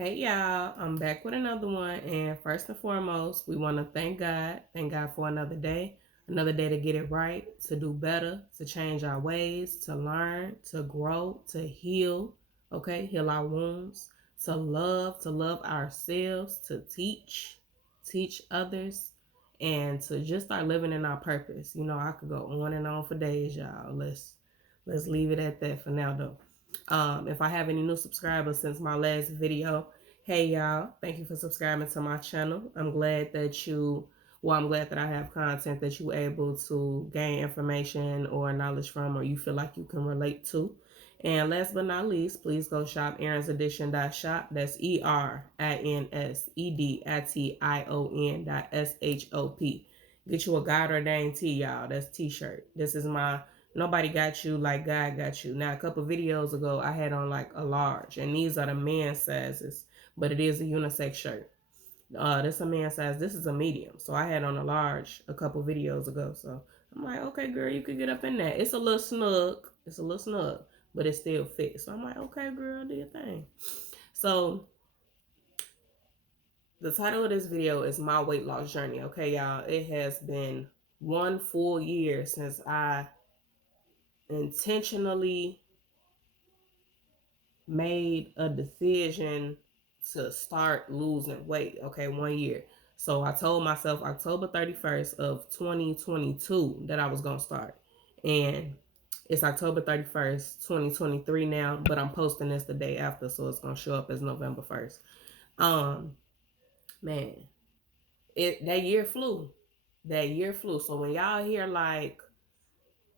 Hey y'all, I'm back with another one. And first and foremost, we want to thank God. Thank God for another day to get it right, to do better, to change our ways, to learn, to grow, to heal, okay? Heal our wounds, to love ourselves, to teach others, and to just start living in our purpose. You know, I could go on and on for days, y'all. Let's leave it at that for now though. If I have any new subscribers since my last video, hey y'all, thank you for subscribing to my channel. I'm glad that I have content that you able to gain information or knowledge from, or you feel like you can relate to. And last but not least, please go shop erinsedition.shop. That's ERINSEDITION.SHOP. Get you a God ordained tee, y'all. That's t-shirt. This is my Nobody got you like God got you. Now, a couple videos ago, I had on like a large, and these are the men's sizes, but it is a unisex shirt. This a man size. This is a medium. So I had on a large a couple videos ago. So I'm like, okay, girl, you could get up in that. It's a little snug. But it still fits. So I'm like, okay, girl, do your thing. So the title of this video is My Weight Loss Journey. Okay, y'all. It has been 1 full year since I intentionally made a decision to start losing weight. Okay, 1 year. So I told myself October 31st of 2022 that I was going to start. And it's October 31st, 2023 now, but I'm posting this the day after, so it's going to show up as November 1st. Man, that year flew. So when y'all hear like,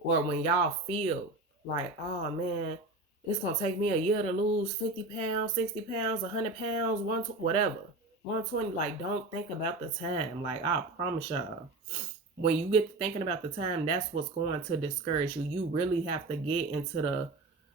or when y'all feel like, oh man, it's going to take me a year to lose 50 pounds, 60 pounds, 100 pounds, whatever, 120. Like, don't think about the time. Like, I promise y'all, when you get to thinking about the time, that's what's going to discourage you. You really have to get into the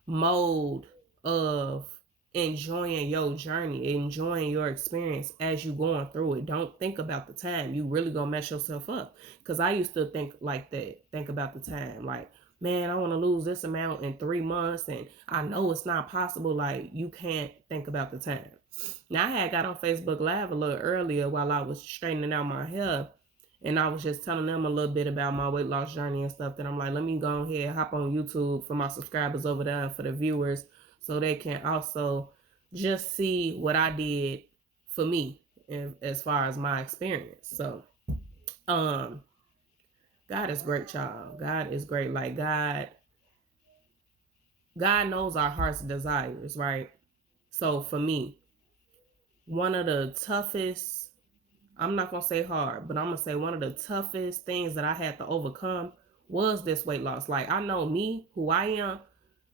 mode of enjoying your journey, enjoying your experience as you going through it. Don't think about the time. You really gonna mess yourself up. Because I used to think like that. Think about the time. Like, man, I want to lose this amount in 3 months, and I know it's not possible. Like, you can't think about the time. Now, I had got on Facebook Live a little earlier while I was straightening out my hair, and I was just telling them a little bit about my weight loss journey and stuff. That I'm like, let me go ahead, hop on YouTube for my subscribers over there and for the viewers, so they can also just see what I did for me and as far as my experience. So, God is great, child. God is great. Like, God knows our heart's desires, right? So for me, one of the toughest, I'm not going to say hard, but I'm going to say one of the toughest things that I had to overcome was this weight loss. Like, I know me, who I am.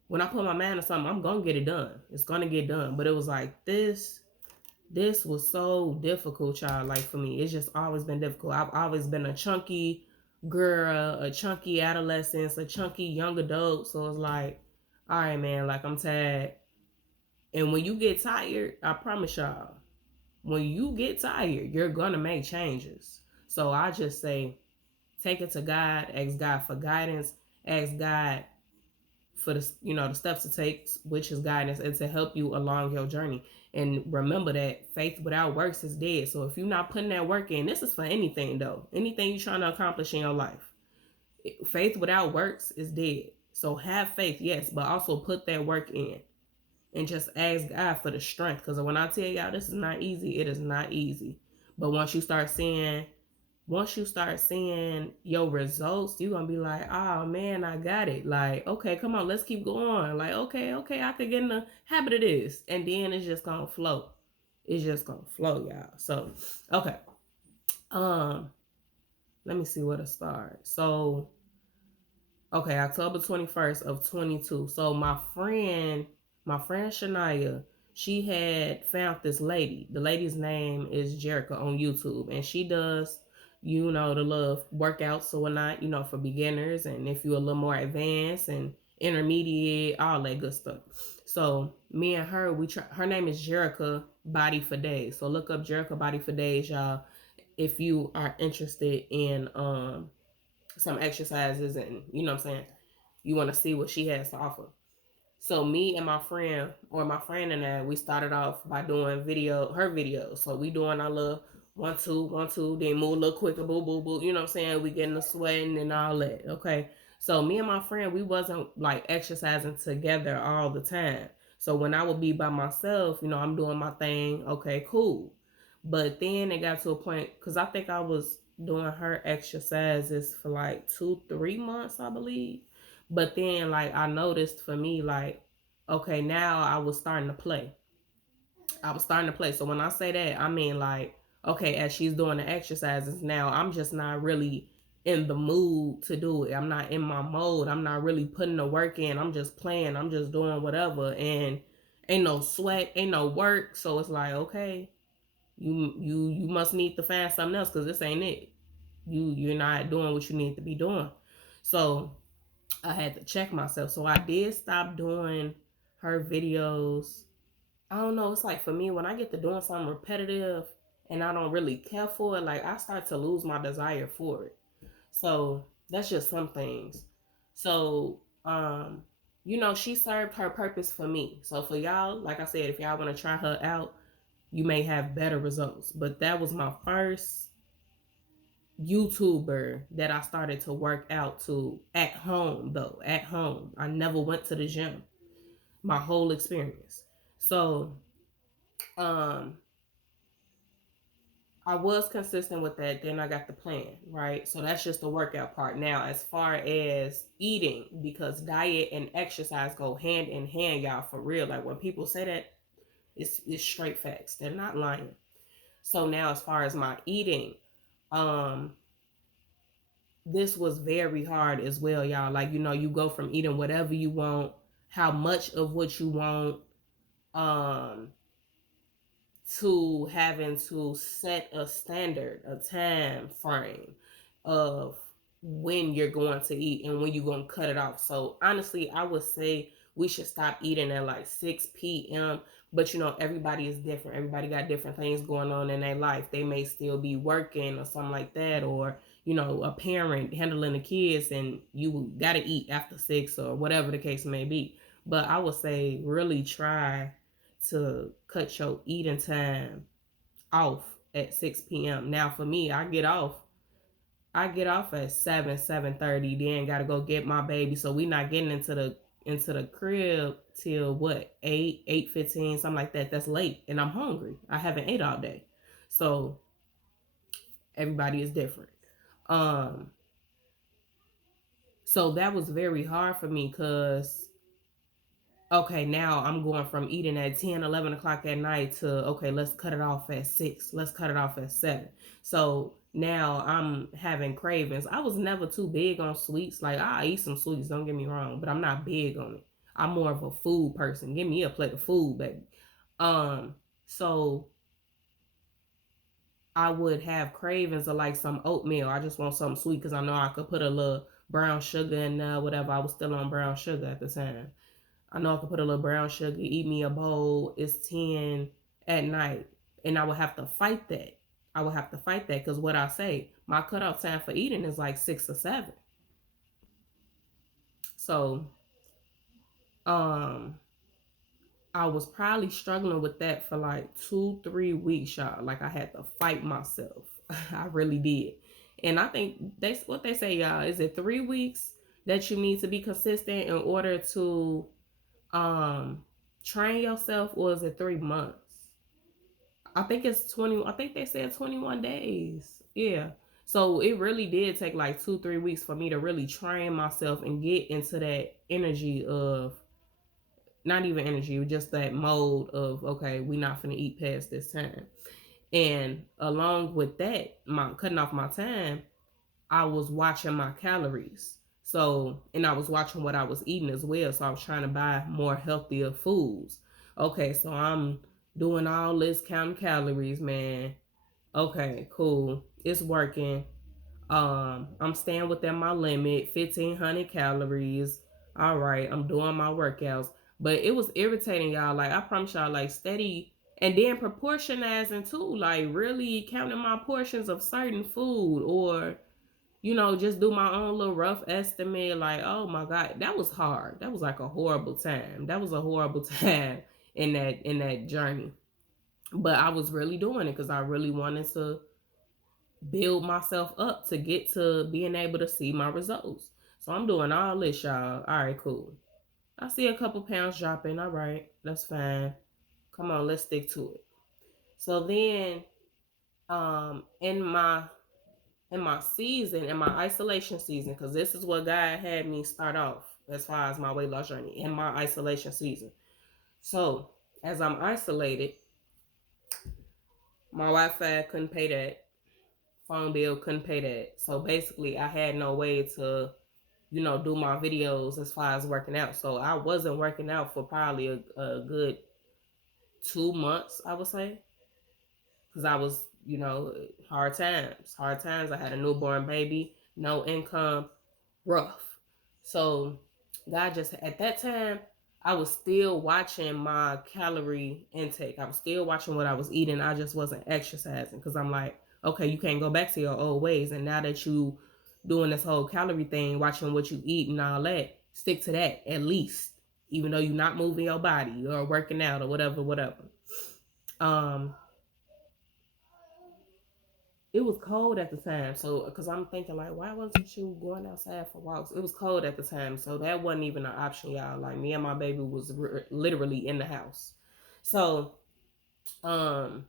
When I put my mind to something, I'm going to get it done. It's going to get done. But it was like this was so difficult, child. Like, for me, it's just always been difficult. I've always been a chunky girl, a chunky adolescent, a chunky young adult. So it's like, all right, man, like, I'm tired. And when you get tired, I promise y'all, when you get tired, you're going to make changes. So I just say, take it to God, ask God for guidance, ask God for the steps to take, which is guidance, and to help you along your journey. And remember that faith without works is dead. So if you're not putting that work in, this is for anything though, anything you're trying to accomplish in your life, faith without works is dead. So have faith, yes, but also put that work in and just ask God for the strength. Because when I tell y'all this is not easy, it is not easy. But once you start seeing your results, you're going to be like, oh man, I got it. Like, okay, come on, let's keep going. Like, okay, I could get in the habit of this. And then it's just going to flow. It's just going to flow, y'all. So, okay. Let me see where to start. So, okay, October 21st of 22. So my friend Shania, she had found this lady. The lady's name is Jerica on YouTube, and she does, the little workouts or whatnot, for beginners, and if you're a little more advanced and intermediate, all that good stuff. So me and her, her name is Jerica Body for Days. So look up Jerica Body for Days, y'all, if you are interested in some exercises and you know what I'm saying, you want to see what she has to offer. So me and my friend and I, we started off by doing her videos. So we doing our little 1, 2, 1, 2, then move a little quicker, boo, boo, boo. You know what I'm saying? We getting the sweating and all that. Okay. So me and my friend, we wasn't like exercising together all the time. So when I would be by myself, I'm doing my thing. Okay, cool. But then it got to a point, because I think I was doing her exercises for like 2, 3 months, I believe. But then, like, I noticed for me, like, okay, now I was starting to play. So when I say that, I mean, like, okay, as she's doing the exercises now, I'm just not really in the mood to do it. I'm not in my mode. I'm not really putting the work in. I'm just playing. I'm just doing whatever. And ain't no sweat, ain't no work. So it's like, okay, you must need to find something else, because this ain't it. You're not doing what you need to be doing. So I had to check myself. So I did stop doing her videos. I don't know. It's like, for me, when I get to doing something repetitive and I don't really care for it, like, I start to lose my desire for it. So that's just some things. So, she served her purpose for me. So for y'all, like I said, if y'all want to try her out, you may have better results. But that was my first YouTuber that I started to work out to at home, though. At home. I never went to the gym. My whole experience. So, I was consistent with that. Then I got the plan, right? So that's just the workout part. Now, as far as eating, because diet and exercise go hand in hand, y'all, for real. Like, when people say that, it's straight facts. They're not lying. So now, as far as my eating, this was very hard as well, y'all. Like, you go from eating whatever you want, how much of what you want, um, to having to set a standard, a time frame of when you're going to eat and when you're going to cut it off. So honestly, I would say we should stop eating at like 6 p.m. But everybody is different. Everybody got different things going on in their life. They may still be working or something like that, or a parent handling the kids, and you got to eat after 6 or whatever the case may be. But I would say really try to cut your eating time off at 6 p.m. Now for me, I get off at 7:30, then gotta go get my baby. So we not getting into the crib till what, 8:15, something like that. That's late. And I'm hungry. I haven't ate all day. So everybody is different. So that was very hard for me, because okay, now I'm going from eating at 10, 11 o'clock at night to, okay, let's cut it off at 6. Let's cut it off at 7. So now I'm having cravings. I was never too big on sweets. Like, I eat some sweets, don't get me wrong, but I'm not big on it. I'm more of a food person. Give me a plate of food, baby. So I would have cravings of like some oatmeal. I just want something sweet because I know I could put a little brown sugar in there, whatever. I was still on brown sugar at the time. I know I could put a little brown sugar, eat me a bowl. It's 10 at night. And I would have to fight that. Because what I say, my cutoff time for eating is like 6 or 7. So, I was probably struggling with that for like 2, 3 weeks, y'all. Like, I had to fight myself. I really did. And I think what they say, y'all, is it 3 weeks that you need to be consistent in order to train yourself, or is it 3 months? I think it's 20. I think they said 21 days. Yeah. So it really did take like 2, 3 weeks for me to really train myself and get into that energy of, not even energy, just that mode of, okay, we're not gonna eat past this time. And along with that, my cutting off my time, I was watching my calories. So, and I was watching what I was eating as well. So I was trying to buy more healthier foods. Okay, so I'm doing all this counting calories, man. Okay, cool. It's working. I'm staying within my limit, 1,500 calories. All right, I'm doing my workouts. But it was irritating, y'all. Like, I promise y'all, like, steady. And then proportionizing too, like really counting my portions of certain food, or just do my own little rough estimate. Like, oh my God, that was hard. That was like a horrible time. That was a horrible time in that journey. But I was really doing it because I really wanted to build myself up to get to being able to see my results. So I'm doing all this, y'all. All right, cool. I see a couple pounds dropping. All right, that's fine. Come on, let's stick to it. So then, in my isolation season, because this is what God had me start off as far as my weight loss journey in my isolation season. So as I'm isolated, my Wi-Fi couldn't pay that, phone bill couldn't pay that. So basically, I had no way to, do my videos as far as working out. So I wasn't working out for probably a good 2 months, I would say, because I was, hard times. Hard times. I had a newborn baby, no income, rough. So God just at that time, I was still watching my calorie intake. I was still watching what I was eating. I just wasn't exercising because I'm like, okay, you can't go back to your old ways. And now that you doing this whole calorie thing, watching what you eat and all that, stick to that at least, even though you're not moving your body or working out or whatever. Um, it was cold at the time, so because I'm thinking like, why wasn't you going outside for walks? It was cold at the time, so that wasn't even an option, y'all. Like me and my baby was literally in the house. So, um,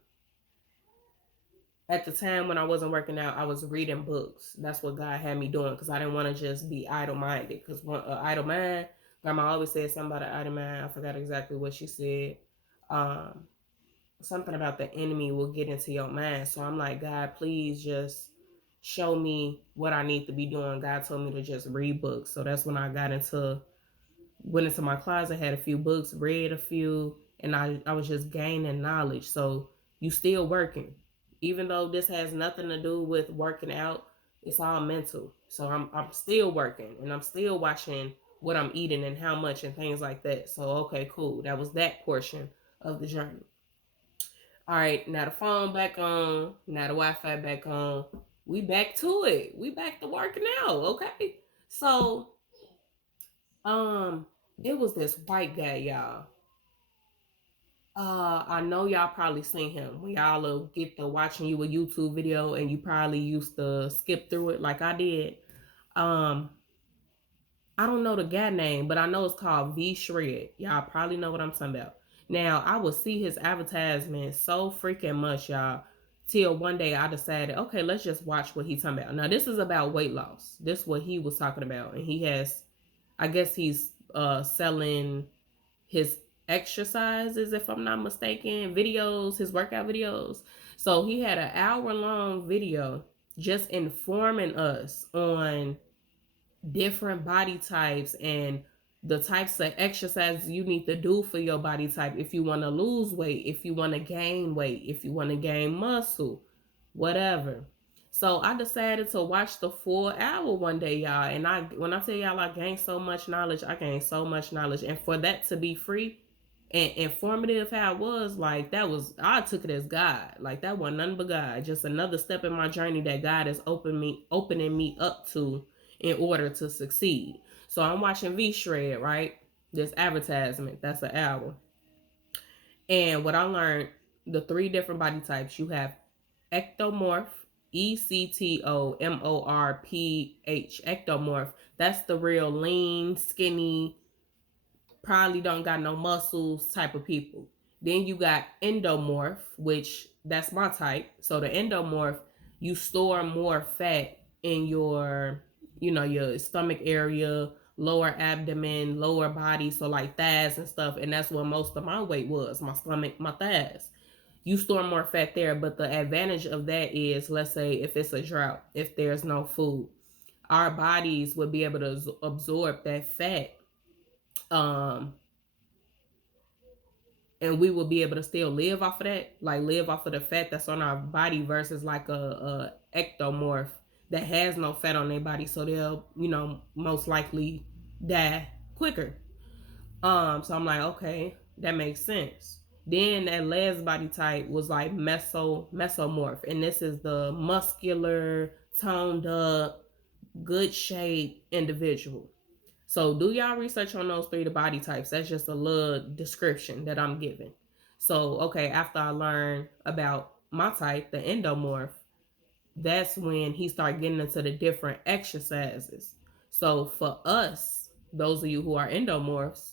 at the time when I wasn't working out, I was reading books. That's what God had me doing because I didn't want to just be idle minded. Because idle mind, Grandma always said something about an idle mind. I forgot exactly what she said. Um, Something about the enemy will get into your mind. So I'm like, God, please just show me what I need to be doing. God told me to just read books. So that's when I went into my closet, had a few books, read a few, and I was just gaining knowledge. So you still working. Even though this has nothing to do with working out, it's all mental. So I'm still working and I'm still watching what I'm eating and how much and things like that. So okay, cool. That was that portion of the journey. All right, now the phone back on, now the Wi-Fi back on. We back to it. We back to working out, okay? So, um, it was this white guy, y'all. I know y'all probably seen him when y'all get to watching you a YouTube video and you probably used to skip through it like I did. Um, I don't know the guy name, but I know it's called V Shred. Y'all probably know what I'm talking about. Now, I would see his advertisement so freaking much, y'all, till one day I decided, okay, let's just watch what he's talking about. Now, this is about weight loss. This is what he was talking about. And he has, I guess he's selling his exercises, if I'm not mistaken, videos, his workout videos. So he had an hour-long video just informing us on different body types and the types of exercises you need to do for your body type if you want to lose weight, if you want to gain weight, if you want to gain muscle, whatever. So I decided to watch the full hour one day, y'all. And when I tell y'all I gained so much knowledge, I gained so much knowledge. And for that to be free and informative how it was, like I took it as God. Like that wasn't nothing but God. Just another step in my journey that God is opening me up to in order to succeed. So I'm watching V Shred, right? This advertisement, that's an album. And what I learned, the three different body types, you have ectomorph, ECTOMORPH, ectomorph. That's the real lean, skinny, probably don't got no muscles type of people. Then you got endomorph, which that's my type. So the endomorph, you store more fat in your stomach area, lower abdomen, lower body, so like thighs and stuff. And that's where most of my weight was, my stomach, my thighs. You store more fat there, but the advantage of that is, let's say if it's a drought, if there's no food, our bodies would be able to absorb that fat, um and we will be able to still live off of that, like live off of the fat that's on our body versus like a ectomorph that has no fat on their body, so they'll most likely die quicker. So I'm like, okay, that makes sense. Then that last body type was like mesomorph, and this is the muscular, toned up, good shape individual. So do y'all research on those three, the body types. That's just a little description that I'm giving. So, okay, after I learned about my type, the endomorph, that's when he started getting into the different exercises. So for us, those of you who are endomorphs,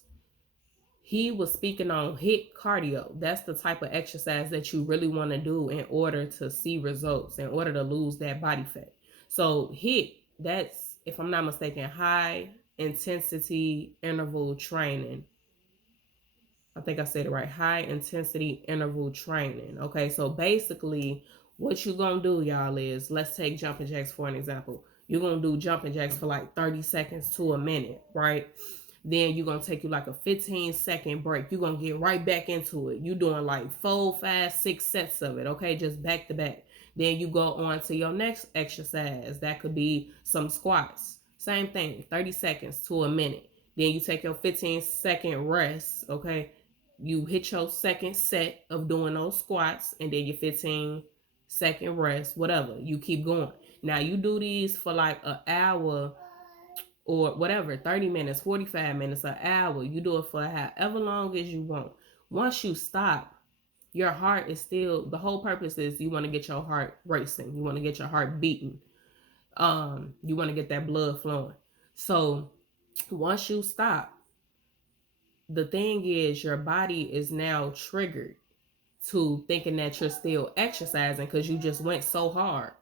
he was speaking on HIIT cardio. That's the type of exercise that you really want to do in order to see results, in order to lose that body fat. So HIIT, that's, if I'm not mistaken, high intensity interval training. I think I said it right. High intensity interval training. Okay, so basically what you're going to do, y'all, is, let's take jumping jacks for an example. You're going to do jumping jacks for like 30 seconds to a minute, right? Then you're going to take you like a 15-second break. You're going to get right back into it. You're doing like 4, 5, 6 sets of it, okay? Just back to back. Then you go on to your next exercise. That could be some squats. Same thing, 30 seconds to a minute. Then you take your 15-second rest, okay? You hit your second set of doing those squats, and then your 15-second rest, whatever. You keep going. Now you do these for like an hour or whatever, 30 minutes, 45 minutes, an hour. You do it for however long as you want. Once you stop, your heart is still, the whole purpose is you want to get your heart racing. You want to get your heart beating. You want to get that blood flowing. So once you stop, the thing is your body is now triggered to thinking that you're still exercising because you just went so hard.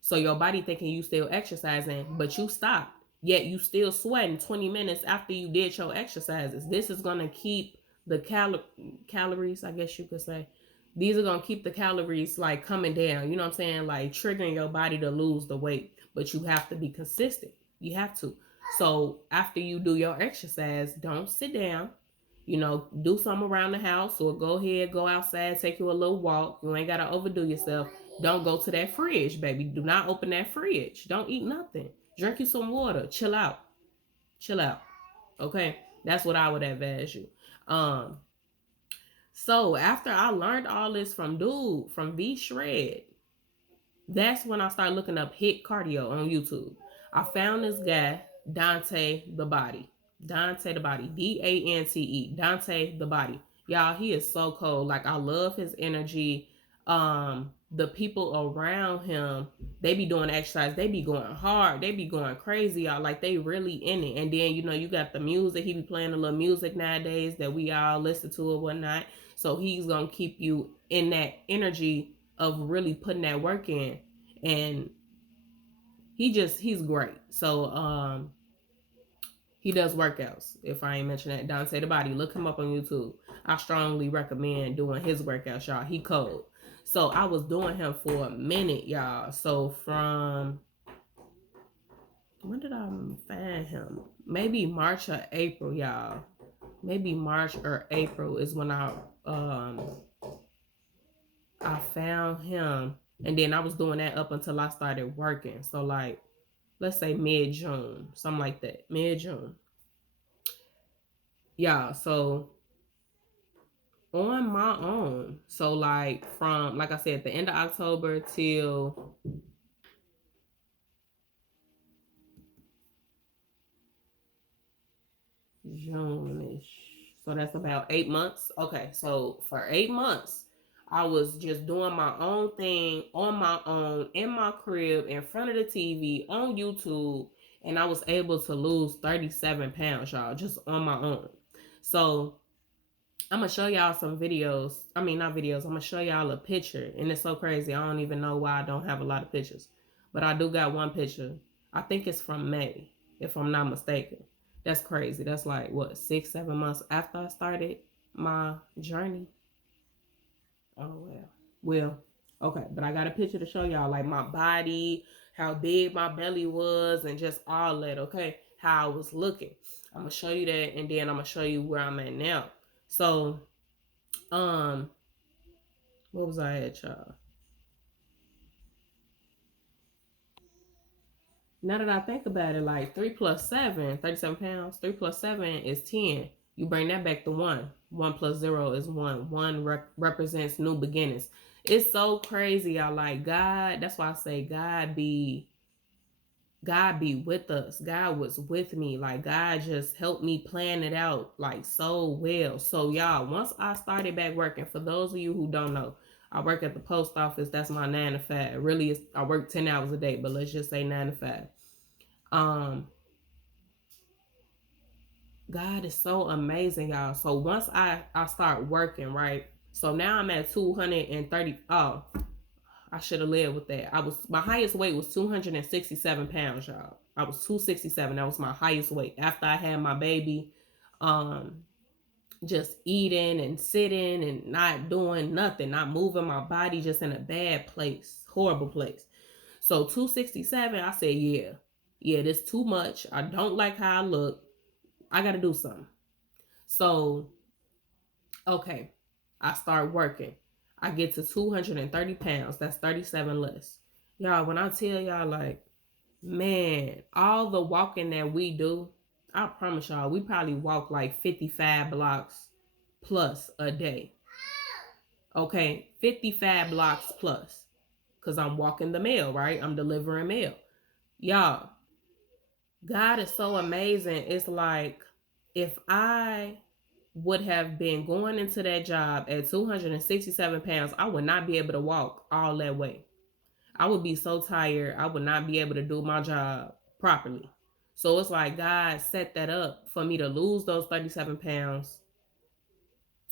So your body thinking you still exercising, but you stopped. Yet you still sweating 20 minutes after you did your exercises. This is going to keep the calories, I guess you could say. These are going to keep the calories like coming down. You know what I'm saying? Like triggering your body to lose the weight. But you have to be consistent. You have to. So after you do your exercise, don't sit down. You know, do something around the house, or go ahead, go outside, take you a little walk. You ain't got to overdo yourself. Don't go to that fridge, baby. Do not open that fridge. Don't eat nothing. Drink you some water. Chill out. Chill out. Okay? That's what I would advise you. So after I learned all this from V Shred, that's when I started looking up HIIT cardio on YouTube. I found this guy, Dante the Body. Dante the Body. Dante. Dante the Body. Y'all, he is so cold. Like, I love his energy. The people around him, they be doing exercise. They be going hard. They be going crazy, y'all. Like, they really in it. And then, you know, you got the music. He be playing a little music nowadays that we all listen to or whatnot. So he's going to keep you in that energy of really putting that work in. And he's great. So he does workouts. If I ain't mentioned that, Dante the Body, look him up on YouTube. I strongly recommend doing his workouts, y'all. He cold. So I was doing him for a minute, y'all. So from, when did I find him? Maybe March or April, y'all. Maybe March or April is when I found him. And then I was doing that up until I started working. So like, let's say mid-June, something like that. Mid-June. Yeah, so on my own. So like from, like I said, the end of October till June-ish. So that's about 8 months. Okay, so for 8 months, I was just doing my own thing on my own, in my crib, in front of the TV, on YouTube, and I was able to lose 37 pounds, y'all, just on my own. So I'm going to show y'all some videos. I mean, not videos. I'm going to show y'all a picture, and it's so crazy. I don't even know why I don't have a lot of pictures, but I do got one picture. I think it's from May, if I'm not mistaken. That's crazy. That's like, what, 6, 7 months after I started my journey? Oh, well, okay. But I got a picture to show y'all, like my body, how big my belly was, and just all that, okay? How I was looking. I'm going to show you that, and then I'm going to show you where I'm at now. So, what was I at, y'all? Now that I think about it, like 3 plus 7, 37 pounds, 3 plus 7 is 10. You bring that back to 1. 1 plus 0 is 1. 1 represents new beginnings. It's so crazy, y'all. Like, God, that's why I say God be God be with us. God was with me. Like, God just helped me plan it out like so well. So y'all, once I started back working, for those of you who don't know, I work at the post office. That's my 9 to 5. Really, I work 10 hours a day, but let's just say 9 to 5. God is so amazing, y'all. So once I start working, right? So now I'm at 230. Oh, I should have led with that. My highest weight was 267 pounds, y'all. I was 267. That was my highest weight after I had my baby. Just eating and sitting and not doing nothing, not moving my body, just in a bad place, horrible place. So 267, I said, yeah, this too much. I don't like how I look. I got to do something. So, okay, I start working. I get to 230 pounds. That's 37 less. Y'all, when I tell y'all, like, man, all the walking that we do, I promise y'all, we probably walk like 55 blocks plus a day. Okay, 55 blocks plus. Because I'm walking the mail, right? I'm delivering mail. Y'all, God is so amazing. It's like, if I would have been going into that job at 267 pounds, I would not be able to walk all that way. I would be so tired. I would not be able to do my job properly. So it's like God set that up for me to lose those 37 pounds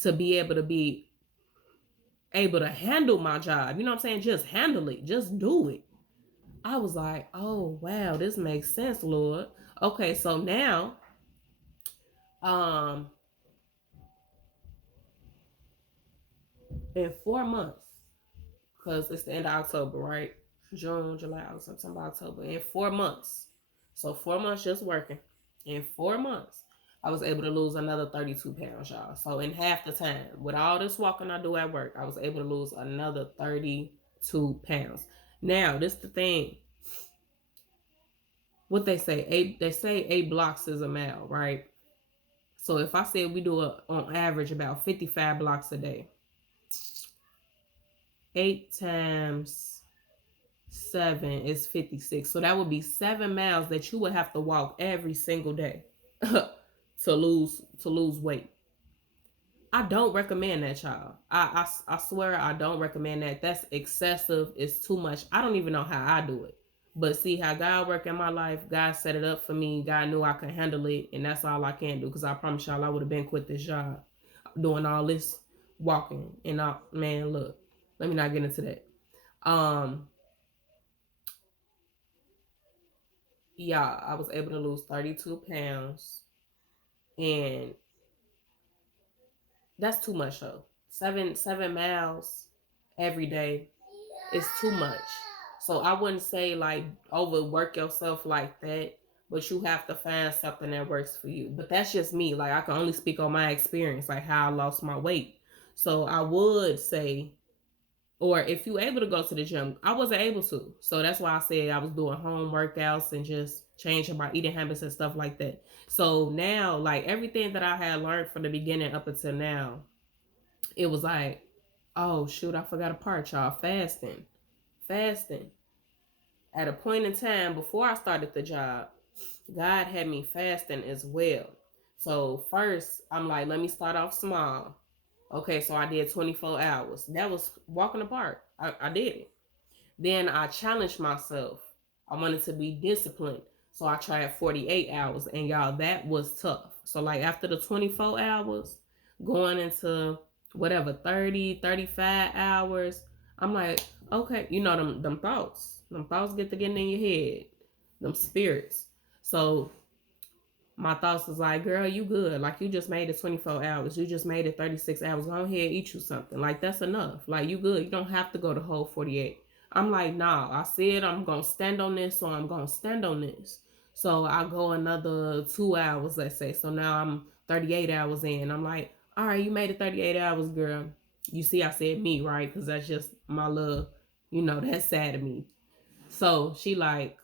to be able to handle my job. You know what I'm saying? Just handle it. Just do it. I was like, oh, wow, this makes sense, Lord. Okay, so now, in 4 months, because it's the end of October, right? June, July, August, September, October. In 4 months. So 4 months just working. In 4 months, I was able to lose another 32 pounds, y'all. So in half the time, with all this walking I do at work, I was able to lose another 32 pounds. Now, this is the thing. What they say, eight blocks is a mile, right? So if I said we do on average about 55 blocks a day, 8 times 7 is 56. So that would be 7 miles that you would have to walk every single day to lose weight. I don't recommend that, y'all. I swear I don't recommend that. That's excessive. It's too much. I don't even know how I do it. But see how God worked in my life. God set it up for me. God knew I could handle it. And that's all I can do. Because I promise y'all I would have been quit this job. Doing all this walking. And man, look. Let me not get into that. Yeah, I was able to lose 32 pounds. And that's too much though. 7 miles every day is too much. So I wouldn't say like overwork yourself like that, but you have to find something that works for you. But that's just me. Like, I can only speak on my experience, like how I lost my weight. So I would say, or if you're able to go to the gym, I wasn't able to. So that's why I said I was doing home workouts and just changing my eating habits and stuff like that. So now, like, everything that I had learned from the beginning up until now, it was like, oh shoot, I forgot a part, y'all. Fasting. At a point in time before I started the job, God had me fasting as well. So first, I'm like, let me start off small. Okay, so I did 24 hours. That was walking apart. I did it. Then I challenged myself. I wanted to be disciplined. So I tried 48 hours. And y'all, that was tough. So like after the 24 hours, going into whatever, 30, 35 hours, I'm like, okay, you know, them thoughts. Them thoughts get to getting in your head. Them spirits. So my thoughts was like, girl, you good. Like, you just made it 24 hours. You just made it 36 hours. Go ahead, eat you something. Like, that's enough. Like, you good. You don't have to go the whole 48. I'm like, nah, I said I'm going to stand on this, so I'm going to stand on this. So I go another 2 hours, let's say. So now I'm 38 hours in. I'm like, all right, you made it 38 hours, girl. You see, I said me, right? Because that's just my love. You know, that's sad to me. So she like,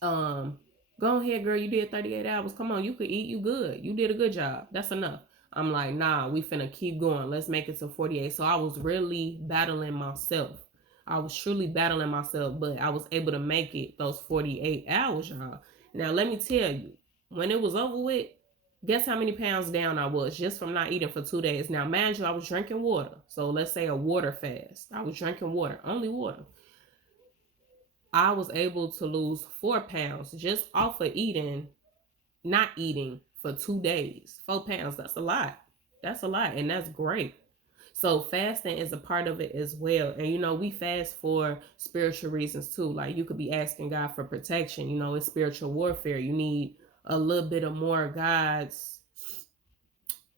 go ahead, girl. You did 38 hours. Come on, you could eat. You good. You did a good job. That's enough. I'm like, nah, we finna keep going. Let's make it to 48. So I was really battling myself. I was truly battling myself, but I was able to make it those 48 hours, y'all. Now, let me tell you, when it was over with, guess how many pounds down I was just from not eating for 2 days. Now, mind you, I was drinking water. So let's say a water fast. I was drinking water, only water. I was able to lose 4 pounds just off of not eating for 2 days. 4 pounds, that's a lot. That's a lot, and that's great. So fasting is a part of it as well. And we fast for spiritual reasons too. Like you could be asking God for protection. It's spiritual warfare. You need a little bit of more God's,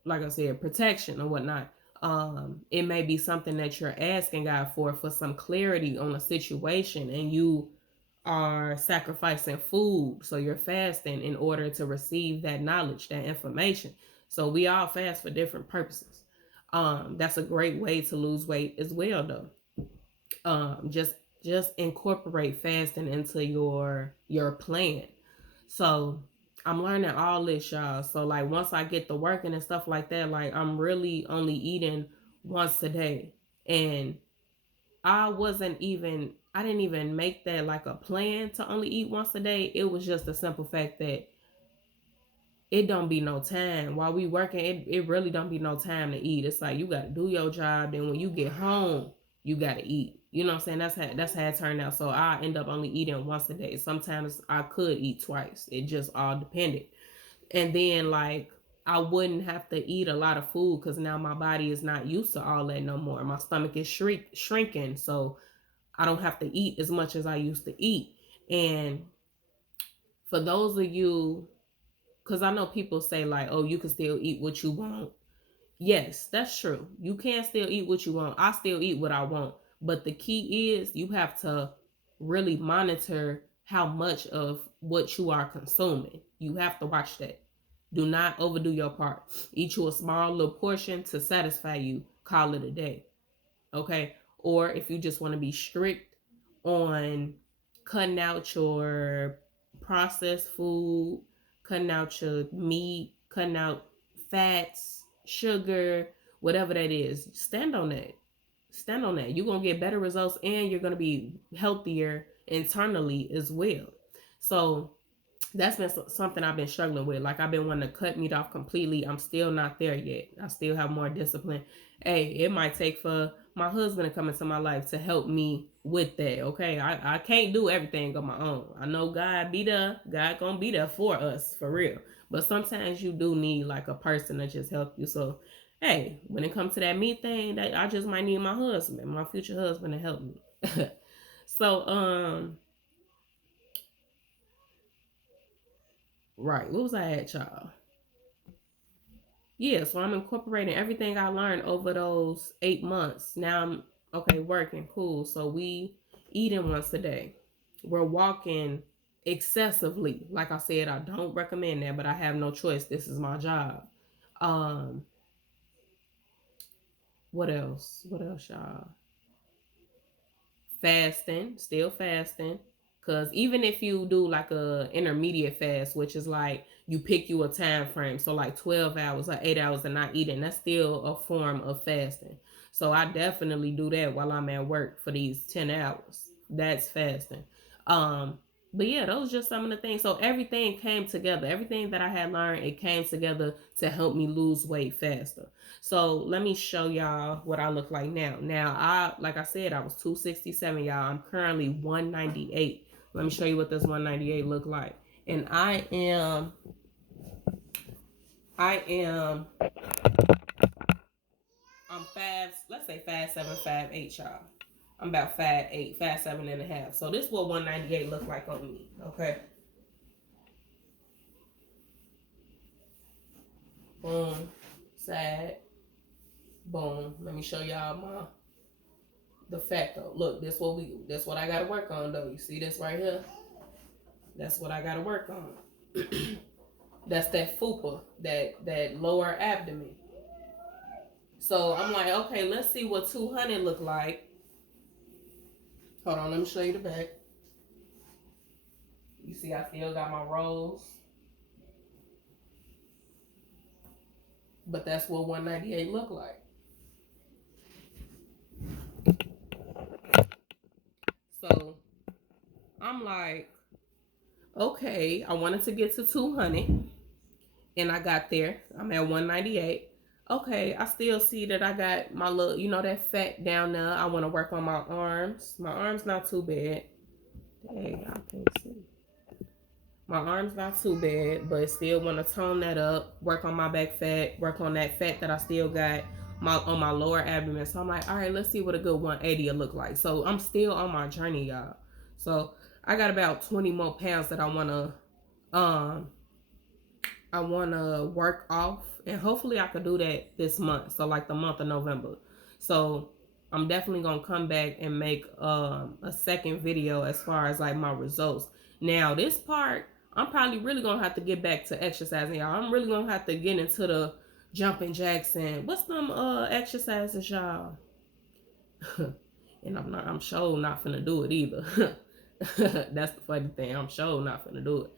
like I said, protection or whatnot. It may be something that you're asking God for some clarity on a situation, and you are sacrificing food. So you're fasting in order to receive that knowledge, that information. So we all fast for different purposes. That's a great way to lose weight as well, though. Just incorporate fasting into your plan. So I'm learning all this, y'all. So like once I get to working and stuff like that, like I'm really only eating once a day. And I didn't even make that like a plan to only eat once a day. It was just a simple fact that it don't be no time while we working. It really don't be no time to eat. It's like you got to do your job. Then when you get home, you got to eat. You know what I'm saying? That's how it turned out. So I end up only eating once a day. Sometimes I could eat twice. It just all depended. And then like I wouldn't have to eat a lot of food because now my body is not used to all that no more. My stomach is shrinking. So I don't have to eat as much as I used to eat. And for those of you, because I know people say like, oh, you can still eat what you want. Yes, that's true. You can still eat what you want. I still eat what I want. But the key is you have to really monitor how much of what you are consuming. You have to watch that. Do not overdo your part. Eat you a small little portion to satisfy you. Call it a day. Okay? Or if you just want to be strict on cutting out your processed food, cutting out your meat, cutting out fats, sugar, whatever that is, stand on that. Stand on that. You're going to get better results and you're going to be healthier internally as well. So that's been something I've been struggling with. Like I've been wanting to cut meat off completely. I'm still not there yet. I still have more discipline. Hey, it might take for my husband to come into my life to help me with that. Okay, I can't do everything on my own. I know God gonna be there for us for real. But sometimes you do need like a person to just help you. So hey, when it comes to that meat thing, that I just might need my husband, my future husband, to help me. So right, what was I at, y'all? Yeah, so I'm incorporating everything I learned over those 8 months. Now I'm okay, working, cool. So we eating once a day. We're walking excessively. Like I said, I don't recommend that, but I have no choice. This is my job. Um, what else? What else, y'all? Fasting, still fasting. Cause even if you do like a intermediate fast, which is like you pick you a time frame, so like 12 hours or 8 hours of not eating, that's still a form of fasting. So I definitely do that while I'm at work for these 10 hours. That's fasting. Um, but yeah, those are just some of the things. So everything came together. Everything that I had learned, it came together to help me lose weight faster. So let me show y'all what I look like now. Now, like I said, I was 267, y'all. I'm currently 198. Let me show you what this 198 look like. And I'm let's say 5'7", 5'8", y'all. I'm about 5'8", 5'7.5". So this is what 198 look like on me, okay? Boom, side, boom. Let me show y'all the fat though. Look, that's what I gotta work on though. You see this right here? That's what I gotta work on. That's that fupa, that lower abdomen. So I'm like, okay, let's see what 200 look like. Hold on, let me show you the back. You see I still got my rolls. But that's what 198 look like. So I'm like, okay, I wanted to get to 200 and I got there. I'm at 198. Okay, I still see that I got my little, that fat down there. I want to work on my arms. My arms not too bad. Dang, I can't see. My arms not too bad, but still want to tone that up. Work on my back fat. Work on that fat that I still got on my lower abdomen. So I'm like, all right, let's see what a good 180 will look like. So I'm still on my journey, y'all. So I got about 20 more pounds that um I want to work off, and hopefully I could do that this month. So like the month of November. So I'm definitely gonna come back and make a second video as far as like my results. Now this part, I'm probably really gonna have to get back to exercising, y'all. I'm really gonna have to get into the jumping jacks and what's them exercises, y'all. And I'm sure not finna do it either. That's the funny thing. I'm sure not finna do it.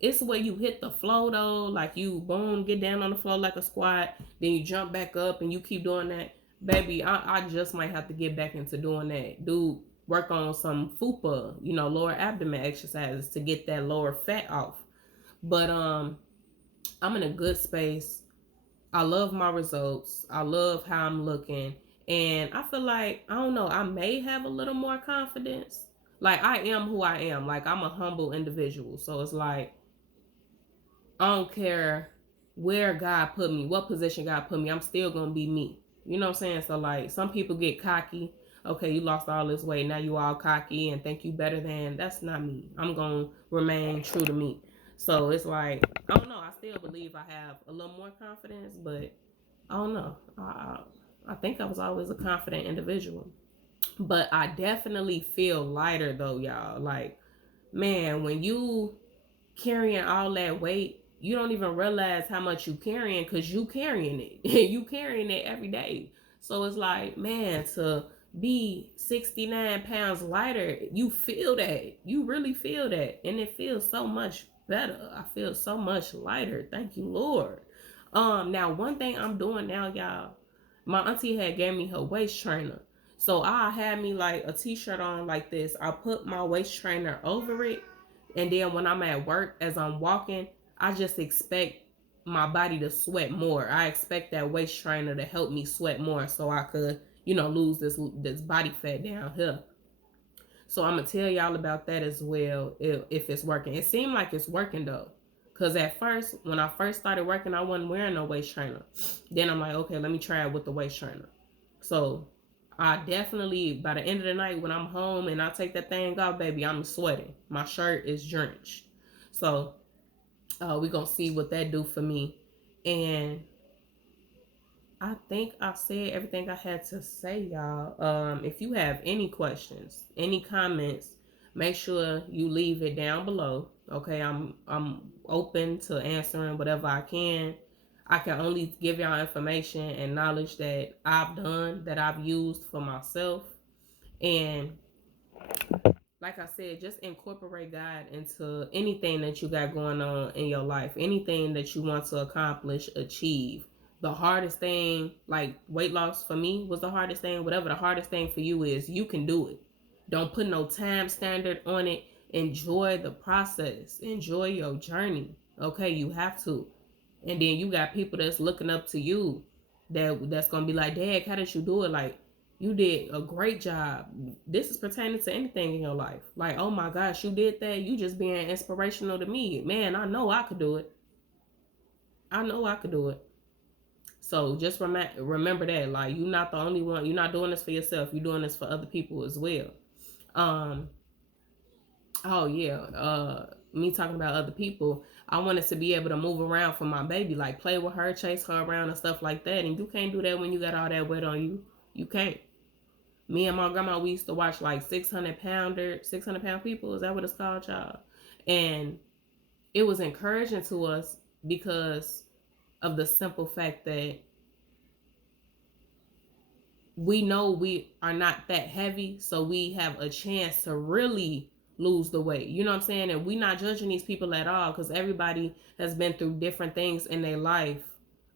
It's where you hit the floor though, like you boom, get down on the floor like a squat, then you jump back up and you keep doing that. Baby, I just might have to get back into doing that. Dude, work on some fupa, lower abdomen exercises to get that lower fat off. But I'm in a good space. I love my results. I love how I'm looking. And I feel like, I don't know, I may have a little more confidence. Like I am who I am. Like I'm a humble individual. So it's like I don't care where God put me, what position God put me, I'm still gonna be me. You know what I'm saying? So like some people get cocky. Okay, you lost all this weight, now you all cocky and think you better than. That's not me. I'm gonna remain true to me. So it's like, I don't know, I still believe I have a little more confidence, but I don't know. I think I was always a confident individual. But I definitely feel lighter though, y'all. Like, man, when you carrying all that weight, you don't even realize how much you carrying because you carrying it. You carrying it every day. So it's like, man, to be 69 pounds lighter, you feel that. You really feel that. And it feels so much better. I feel so much lighter. Thank you, Lord. Now one thing I'm doing now, y'all, my auntie had gave me her waist trainer. So I had me like a t-shirt on like this. I put my waist trainer over it, and then when I'm at work, as I'm walking, I just expect my body to sweat more. I expect that waist trainer to help me sweat more so I could, lose this body fat down here. So I'm going to tell y'all about that as well if it's working. It seemed like it's working though. Because at first, when I first started working, I wasn't wearing no waist trainer. Then I'm like, okay, let me try it with the waist trainer. So I definitely, by the end of the night, when I'm home and I take that thing off, baby, I'm sweating. My shirt is drenched. So we're going to see what that do for me. And I think I said everything I had to say, y'all. If you have any questions, any comments, make sure you leave it down below. Okay, I'm open to answering whatever I can. I can only give y'all information and knowledge that I've done, that I've used for myself. And like I said, just incorporate God into anything that you got going on in your life, anything that you want to accomplish, achieve. The hardest thing, like weight loss for me was the hardest thing. Whatever the hardest thing for you is, you can do it. Don't put no time standard on it. Enjoy the process. Enjoy your journey. Okay, you have to. And then you got people that's looking up to you that's gonna be like, Dad, how did you do it? Like, you did a great job. This is pertaining to anything in your life. Like, oh my gosh, you did that. You just being inspirational to me. Man, I know I could do it. I know I could do it. So just remember that. Like, you're not the only one. You're not doing this for yourself. You're doing this for other people as well. Oh yeah. Me talking about other people. I wanted to be able to move around for my baby, like play with her, chase her around and stuff like that. And you can't do that when you got all that weight on you. You can't. Me and my grandma, we used to watch like 600 pound people. Is that what it's called, y'all? And it was encouraging to us because of the simple fact that we know we are not that heavy, so we have a chance to really lose the weight. You know what I'm saying? And we're not judging these people at all, because everybody has been through different things in their life.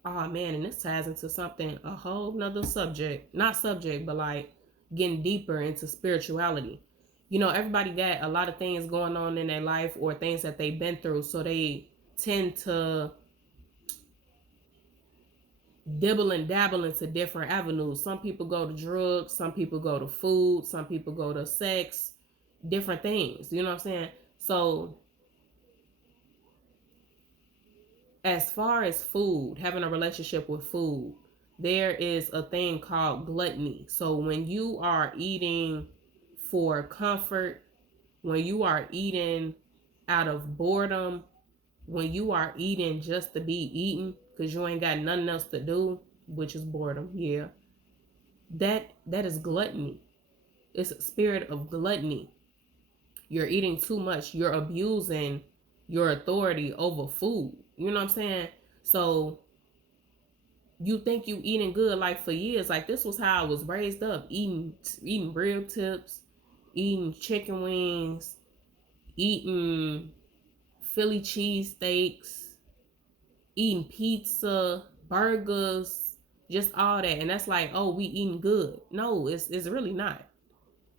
Oh man, and this ties into something, a whole nother subject. Not subject, but like, getting deeper into spirituality. You know, everybody got a lot of things going on in their life or things that they've been through, so they tend to dibble and dabble into different avenues. Some people go to drugs, some people go to food, some people go to sex, different things. You know what I'm saying? So, as far as food, having a relationship with food, there is a thing called gluttony. So, when you are eating for comfort, when you are eating out of boredom, when you are eating just to be eating because you ain't got nothing else to do, which is boredom, yeah, that is gluttony. It's a spirit of gluttony. You're eating too much. You're abusing your authority over food. You know what I'm saying? So you think you eating good, like for years. Like this was how I was raised up, eating rib tips, eating chicken wings, eating Philly cheesesteaks, eating pizza, burgers, just all that. And that's like, oh, we eating good. No, it's really not.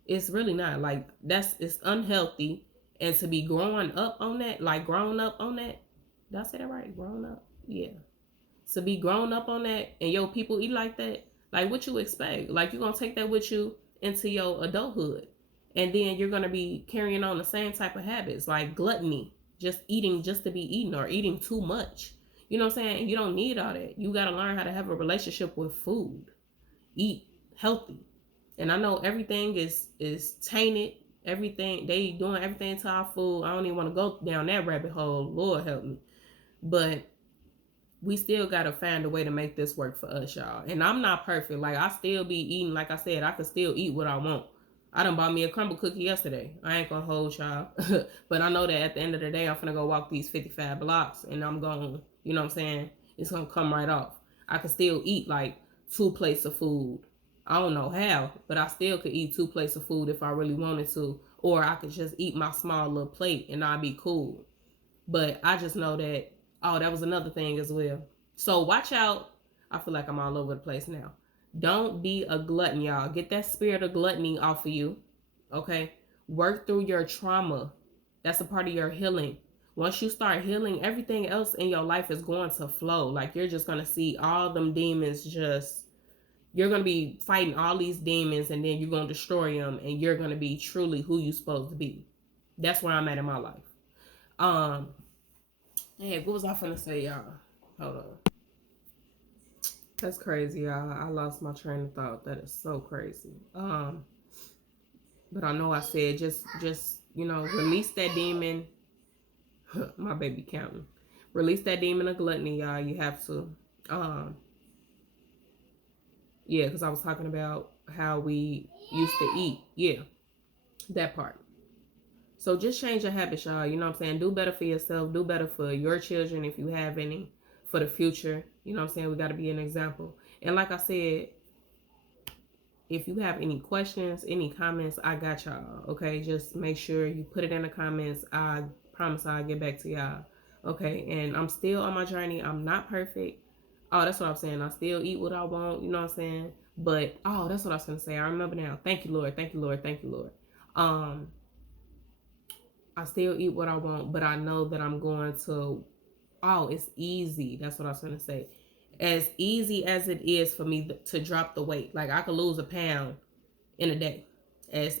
It's really not. Like it's unhealthy. And to be growing up on that, like grown up on that, did I say that right? Grown up? Yeah. To be grown up on that and yo people eat like that, like what you expect? Like you're gonna take that with you into your adulthood. And then you're gonna be carrying on the same type of habits, like gluttony, just eating just to be eating or eating too much. You know what I'm saying? You don't need all that. You gotta learn how to have a relationship with food. Eat healthy. And I know everything is tainted. Everything they doing everything to our food. I don't even want to go down that rabbit hole. Lord help me. But we still gotta find a way to make this work for us, y'all. And I'm not perfect. Like I still be eating. Like I said, I can still eat what I want. I done bought me a crumble cookie yesterday. I ain't gonna hold y'all. But I know that at the end of the day, I'm gonna go walk these 55 blocks and I'm going, you know what I'm saying? It's gonna come right off. I can still eat like 2 plates of food. I don't know how, but I still could eat 2 plates of food if I really wanted to. Or I could just eat my small little plate and I'd be cool. But I just know that, oh, that was another thing as well. So watch out. I feel like I'm all over the place now. Don't be a glutton, y'all. Get that spirit of gluttony off of you. Okay? Work through your trauma. That's a part of your healing. Once you start healing, everything else in your life is going to flow. Like you're just going to see all them demons just, you're going to be fighting all these demons and then you're going to destroy them and you're going to be truly who you're supposed to be. That's where I'm at in my life. Hey, what was I finna say, y'all? Hold on. That's crazy, y'all. I lost my train of thought. That is so crazy. But I know I said just release that demon. My baby counting. Release that demon of gluttony, y'all. You have to. Yeah, because I was talking about how we used to eat. Yeah, that part. So just change your habits, y'all. You know what I'm saying? Do better for yourself. Do better for your children if you have any, for the future. You know what I'm saying? We got to be an example. And like I said, if you have any questions, any comments, I got y'all. Okay? Just make sure you put it in the comments. I promise I'll get back to y'all. Okay? And I'm still on my journey. I'm not perfect. Oh, that's what I'm saying. I still eat what I want. You know what I'm saying? But, oh, that's what I was going to say. I remember now. Thank you, Lord. Thank you, Lord. Thank you, Lord. I still eat what I want, but I know that I'm going to, oh, it's easy. That's what I was going to say. As easy as it is for me to drop the weight. Like I could lose a pound in a day. As